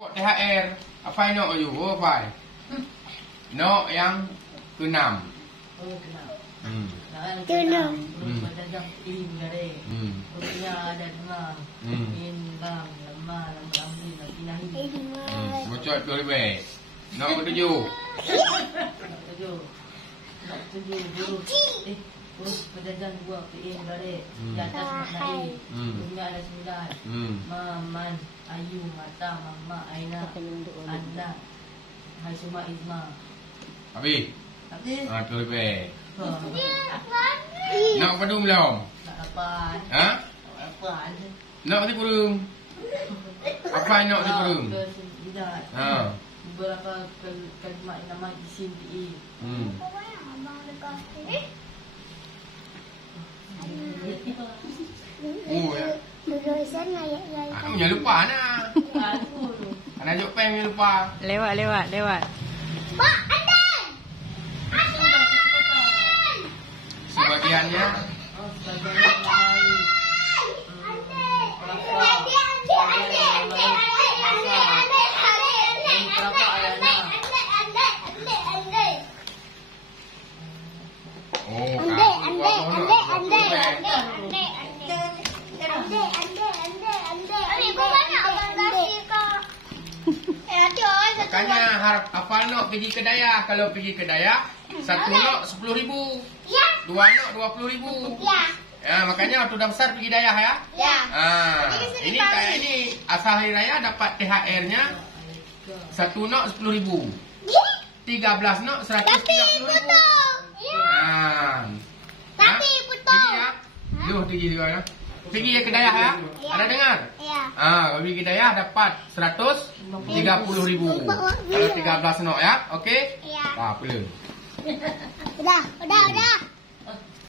THR apa nok you apa? Nok yang ke-6. Oh, kenal. Kenal. Macam in gare. Punya ada dua. In bang, lemah, lambi, nahi. Bocor tu lebih. Nok ke-7. Tujuh. Nak tujuh buruk. Buruk pedagang dua in gare. Di atas nahi. Punya ada 9. Maman, Ayu, Mata, Mama, Aina, Anda, Hai Suma, Izma. Habis. Habis. Tu lebih. Iya. Nak pedum belum? Tak dapat. Ha? Tak dapat. Nak di pedum. Apa nak di pedum? Tidak. Ha. Beberapa kalimat nama isim fi'il. Oh ya. Berurusan ayat-ayat. Aku jangan lupa nak. Anak jok peng jangan lupa. Lewat. Mak, Andan! Sebagiannya Oh, sebagian lain. oh makanya harap hafal nok pergi ke Dayah. Kalau pergi ke Dayah, satu nok 10,000. Dua nok 20,000. Ya, makanya waktu dah besar pergi Dayah ya. Ini kayak ini asal hari raya dapat THR-nya satu nok 10,000. 13 nok 130,000. Tapi Pergi ya. Duh, pergi juga ya. Pergi ke Dayah ya. Ada dengar? Ya. Kalau pergi ke Dayah dapat 130,000. Kalau 13 nok ya. Okey? Ya. Apa le? Udah.